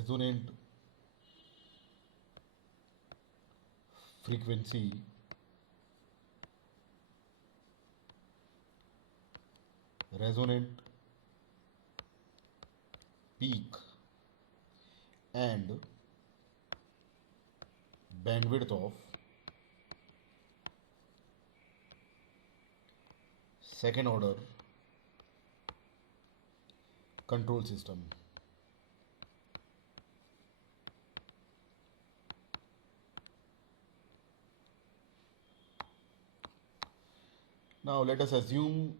resonant frequency, resonant peak, and bandwidth of second order control system. Now let us assume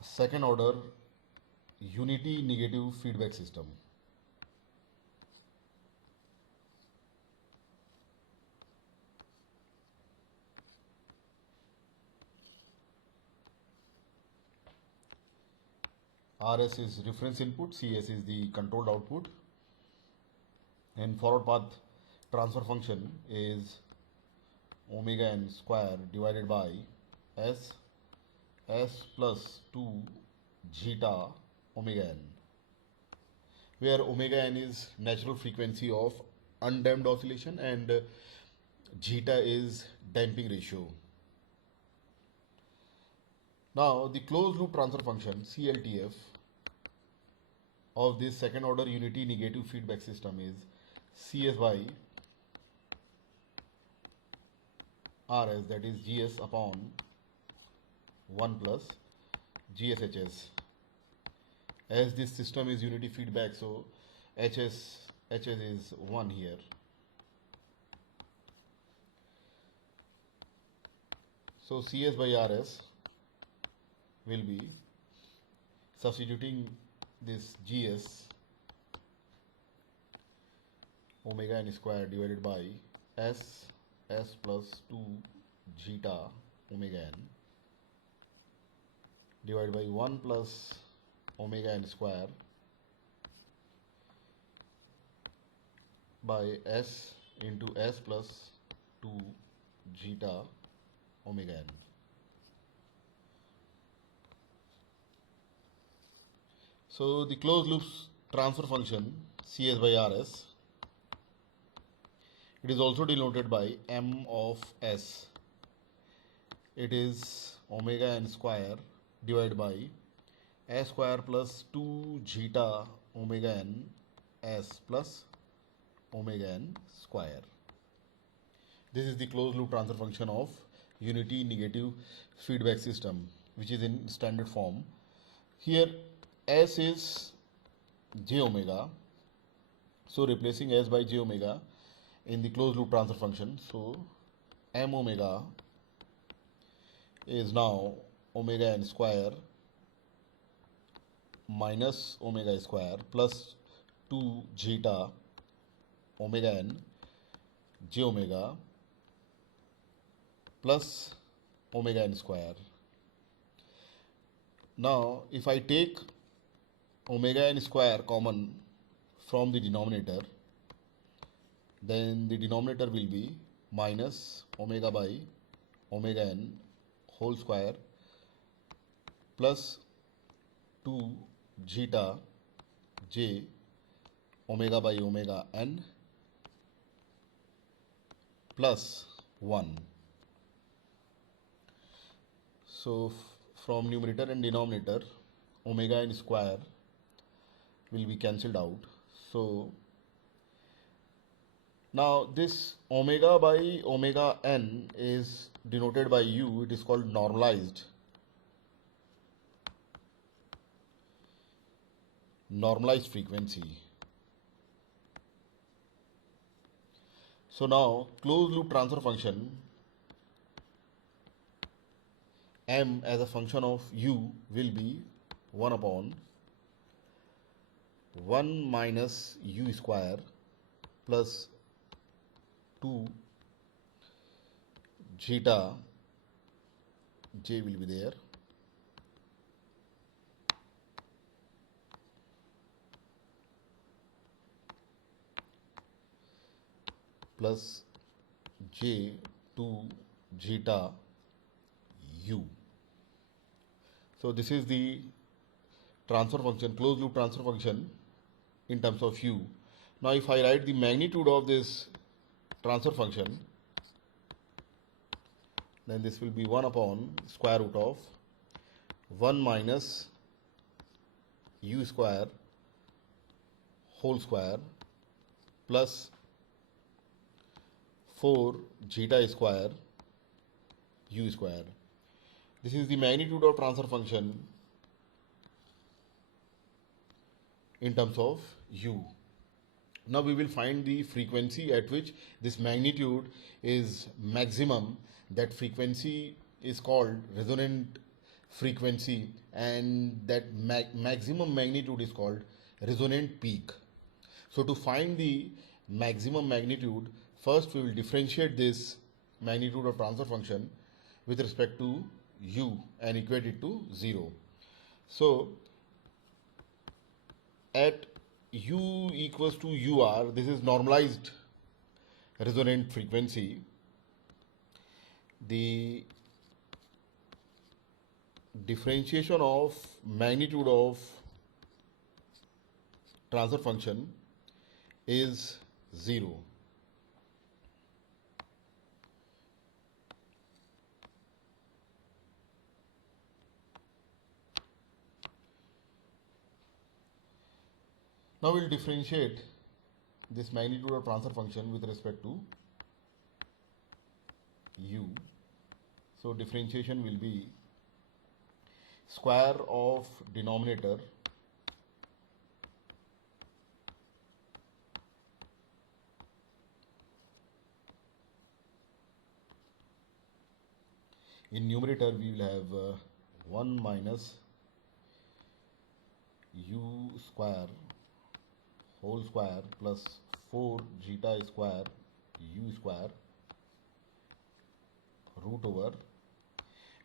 second order unity negative feedback system. RS is reference input, CS is the controlled output, and forward path transfer function is omega n square divided by s plus 2 zeta omega n, where omega n is natural frequency of undamped oscillation and zeta is damping ratio. Now the closed loop transfer function CLTF of this second order unity negative feedback system is CS by RS, that is GS upon 1 plus GSHS. As this system is unity feedback, so HS is 1 here. So CS by RS will be substituting this GS omega n square divided by S plus 2 zeta omega n divided by 1 plus omega n square by S into S plus 2 zeta omega n. So the closed loop transfer function CS by RS, it is also denoted by M of S. It is omega n square divided by S square plus 2 zeta omega n S plus omega n square. This is the closed loop transfer function of unity negative feedback system, which is in standard form. Here S is j omega, so replacing S by j omega in the closed loop transfer function, so m omega is now omega n square minus omega square plus 2 zeta omega n j omega plus omega n square. Now if I take omega n square common from the denominator, then the denominator will be minus omega by omega n whole square plus 2 zeta j omega by omega n plus 1. So from numerator and denominator, omega n square will be cancelled out. So now this omega by omega n is denoted by U. It is called normalized frequency. So now closed loop transfer function M as a function of U will be 1 upon 1 minus U square plus 2 zeta j will be there plus j 2 zeta u. So this is the transfer function, closed loop transfer function in terms of u. Now if I write the magnitude of this transfer function, then this will be 1 upon square root of 1 minus u square whole square plus 4 zeta square u square. This is the magnitude of transfer function in terms of u. Now we will find the frequency at which this magnitude is maximum. That frequency is called resonant frequency, and that maximum magnitude is called resonant peak. So to find the maximum magnitude, first we will differentiate this magnitude of transfer function with respect to u and equate it to 0. So at u equals to ur, this is normalized resonant frequency. The differentiation of magnitude of transfer function is 0. Now we'll differentiate this magnitude of transfer function with respect to u. So differentiation will be square of denominator in numerator. We will have 1 minus u square whole square plus 4 zeta square u square root over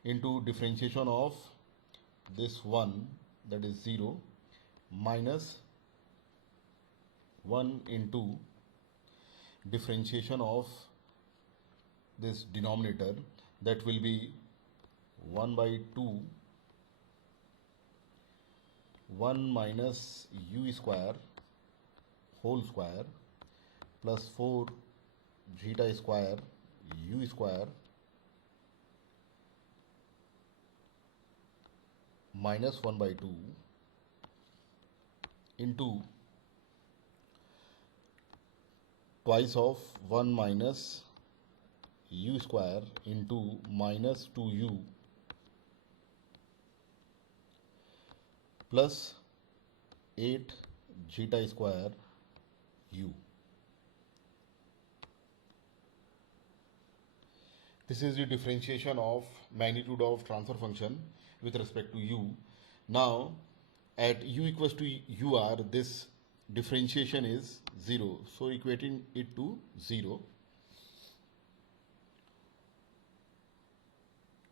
into differentiation of this 1, that is 0, minus 1 into differentiation of this denominator, that will be 1 by 2 1 minus u square whole square plus 4 zeta square u square minus 1 by 2 into twice of 1 minus u square into minus 2u plus 8 zeta square u. This is the differentiation of magnitude of transfer function with respect to u. Now at u equals to ur, this differentiation is 0, so equating it to 0.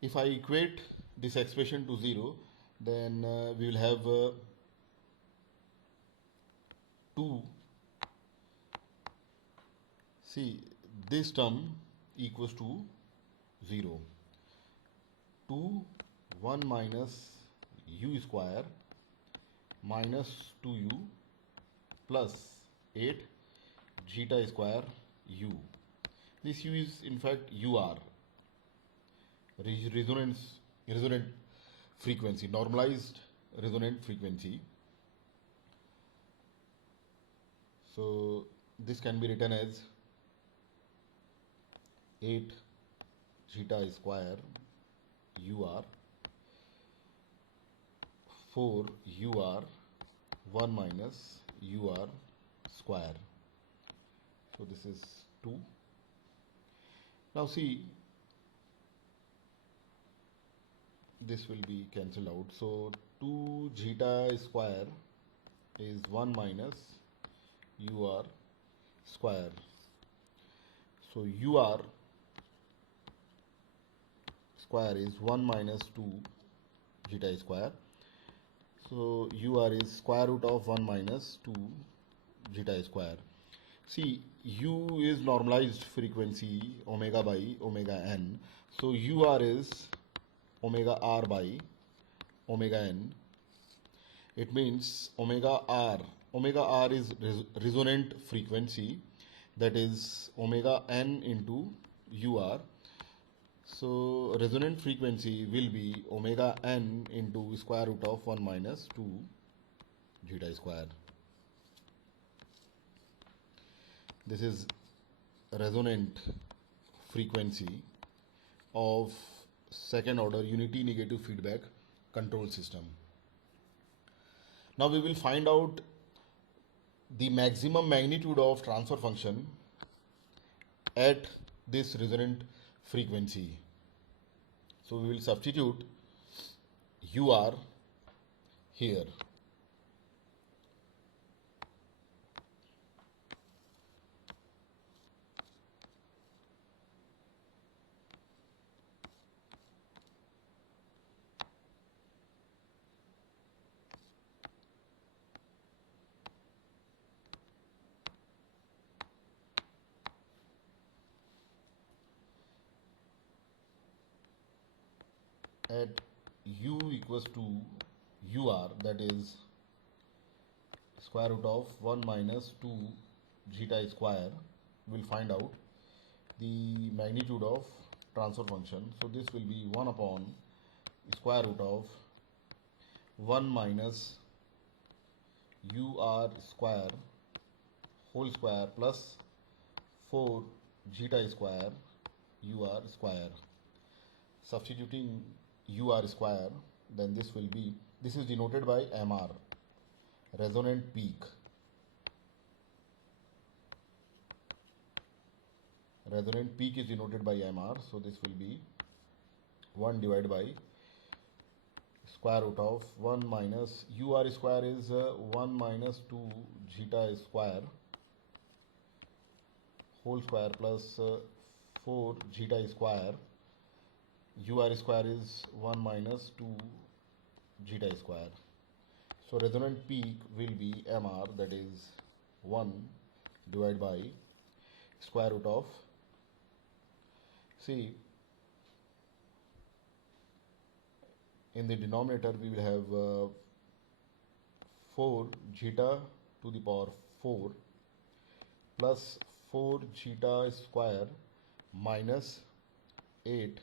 If I equate this expression to 0, then we will have 2. See, this term equals to 0. 2 1 minus u square minus 2u plus 8 zeta square u. This u is in fact ur, resonant frequency, normalized resonant frequency. So this can be written as 8 zeta square ur 4 ur 1 minus ur square. So this is 2. Now see, this will be cancelled out. So 2 zeta square is 1 minus ur square. So ur square is 1 minus 2 zeta square. So ur is square root of 1 minus 2 zeta square. See, u is normalized frequency omega by omega n. So ur is omega r by omega n. It means omega r, omega r is resonant frequency, that is omega n into ur. So resonant frequency will be omega n into square root of 1 minus 2 zeta square. This is resonant frequency of second order unity negative feedback control system. Now we will find out the maximum magnitude of transfer function at this resonant frequency. So we will substitute ur here. At u equals to ur, that is square root of 1 minus 2 zeta square, we'll find out the magnitude of transfer function. So this will be 1 upon square root of 1 minus ur square whole square plus 4 zeta square ur square. Substituting ur square, then this will be, this is denoted by mr, resonant peak. Resonant peak is denoted by mr, so this will be 1 divided by square root of 1 minus ur square is 1 minus 2 zeta square whole square plus 4 zeta square. Ur square is 1 minus 2 zeta square. So resonant peak will be mr, that is 1 divided by square root of, see, in the denominator we will have 4 zeta to the power 4 plus 4 zeta square minus 8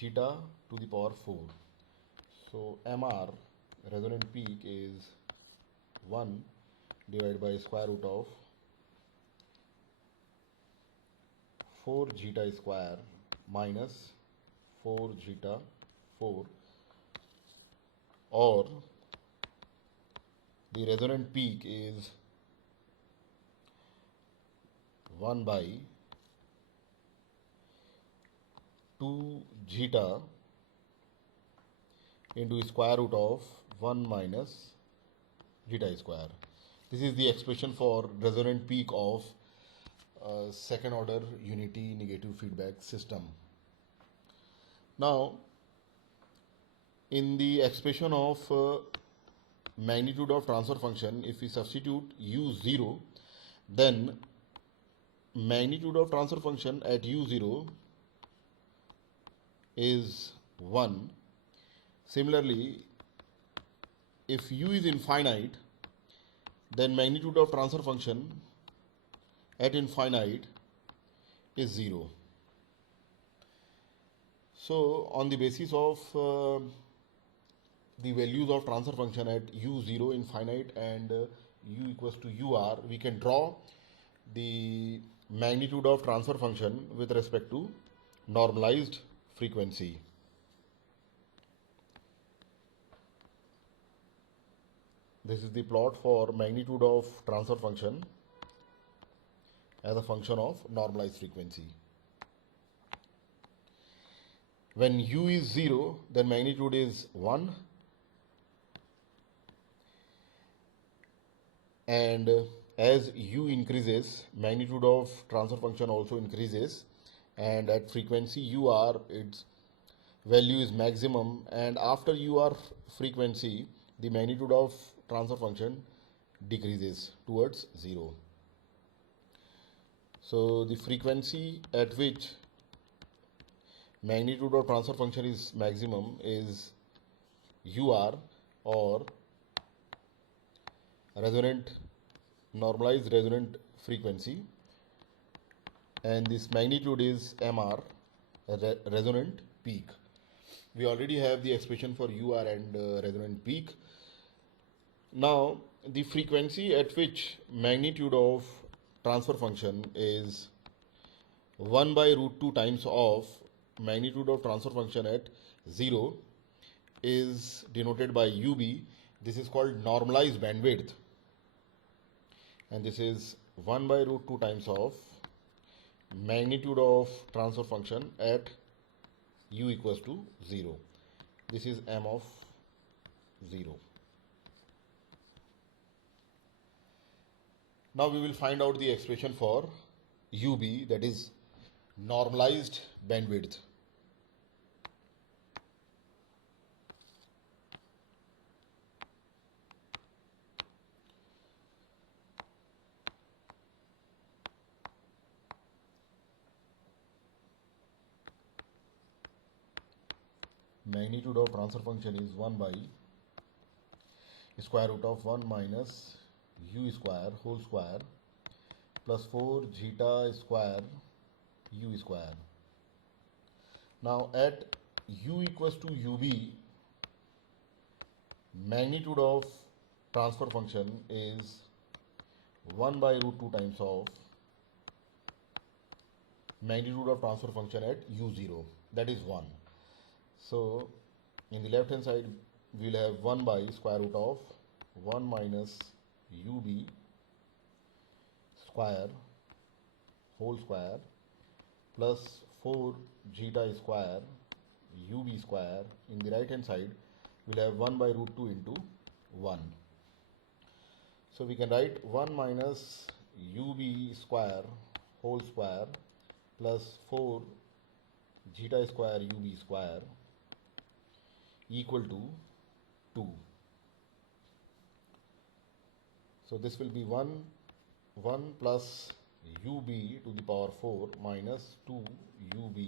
zeta to the power 4. So mr, resonant peak, is 1 divided by square root of 4 zeta square minus 4 zeta 4, or the resonant peak is 1 by 2 zeta into square root of 1 minus zeta square. This is the expression for resonant peak of second order unity negative feedback system. Now, in the expression of magnitude of transfer function, if we substitute u0, then magnitude of transfer function at u0 is 1. Similarly, if u is infinite, then magnitude of transfer function at infinite is 0. So on the basis of the values of transfer function at u0 infinite and u equals to ur, we can draw the magnitude of transfer function with respect to normalized frequency. This is the plot for magnitude of transfer function as a function of normalized frequency. When u is 0, then magnitude is 1, and as u increases, magnitude of transfer function also increases, and at frequency ur, its value is maximum, and after ur frequency, the magnitude of transfer function decreases towards 0. So the frequency at which magnitude of transfer function is maximum is ur, or resonant normalized resonant frequency, and this magnitude is MR, resonant peak. We already have the expression for UR and resonant peak. Now the frequency at which magnitude of transfer function is 1 by root 2 times of magnitude of transfer function at 0 is denoted by UB. This is called normalized bandwidth, and this is 1 by root 2 times of magnitude of transfer function at u equals to 0. This is m of 0. Now we will find out the expression for UB, that is normalized bandwidth. Magnitude of transfer function is 1 by square root of 1 minus u square whole square plus 4 zeta square u square. Now at u equals to ub, magnitude of transfer function is 1 by root 2 times of magnitude of transfer function at u0, that is 1. So in the left hand side we will have 1 by square root of 1 minus ub square whole square plus 4 zeta square ub square. In the right hand side we will have 1 by root 2 into 1. So we can write 1 minus ub square whole square plus 4 zeta square ub square equal to 2. So this will be 1 plus ub to the power 4 minus 2 ub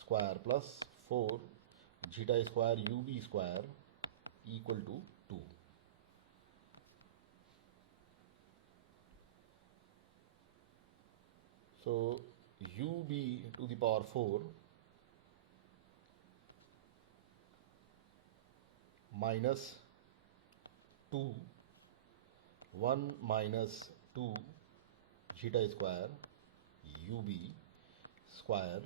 square plus 4 zeta square ub square equal to 2. So ub to the power 4 minus 2, 1 minus 2 zeta square ub square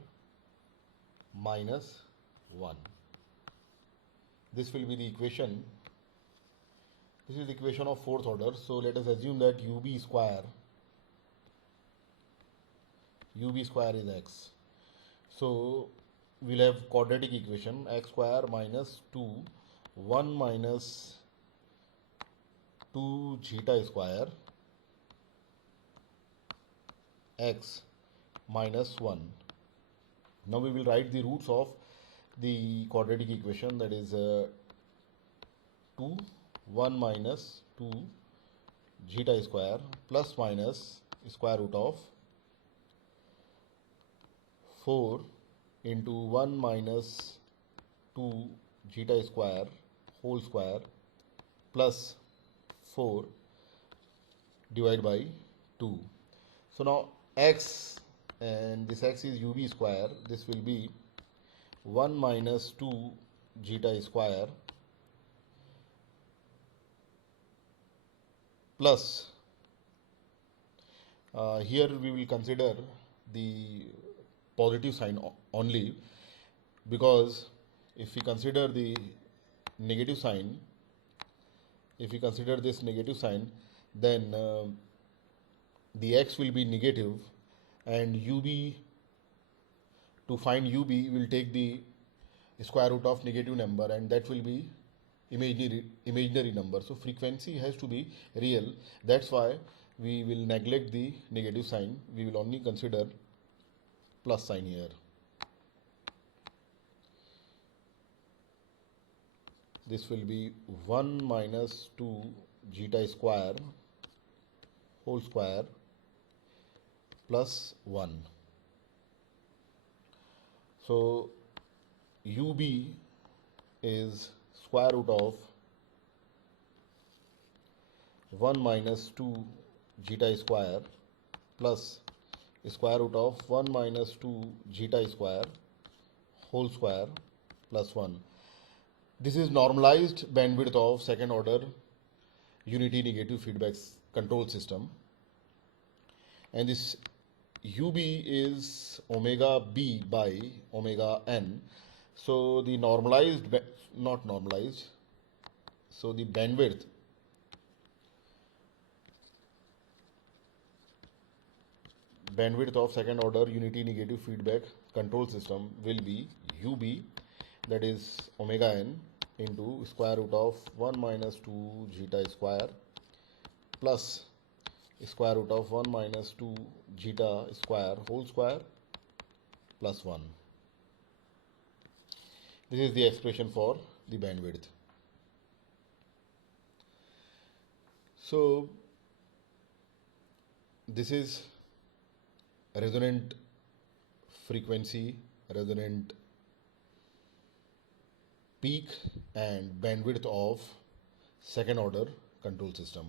minus 1. This will be the equation. This is the equation of fourth order. So let us assume that ub square is x. So we'll have quadratic equation x square minus 2 1 minus 2 zeta square x minus 1. Now we will write the roots of the quadratic equation, that is 2 1 minus 2 zeta square plus minus square root of 4 into 1 minus 2 zeta square whole square plus 4 divided by 2. So now x, and this x is ub square, this will be 1 minus 2 zeta square plus here we will consider the positive sign only, because if we consider the negative sign, if we consider this negative sign, then the x will be negative, and ub, to find ub will take the square root of negative number, and that will be imaginary number. So frequency has to be real. That's why we will neglect the negative sign. We will only consider plus sign here. This will be 1 minus 2 zeta square whole square plus 1. So ub is square root of 1 minus 2 zeta square plus square root of 1 minus 2 zeta square whole square plus 1. This is normalized bandwidth of second order unity negative feedback control system, and this UB is omega B by omega N. So the normalized, not normalized, so the bandwidth of second order unity negative feedback control system will be UB, that is omega N, into square root of 1 minus 2 zeta square plus square root of 1 minus 2 zeta square whole square plus 1. This is the expression for the bandwidth. So this is resonant frequency, resonant peak and bandwidth of second order control system.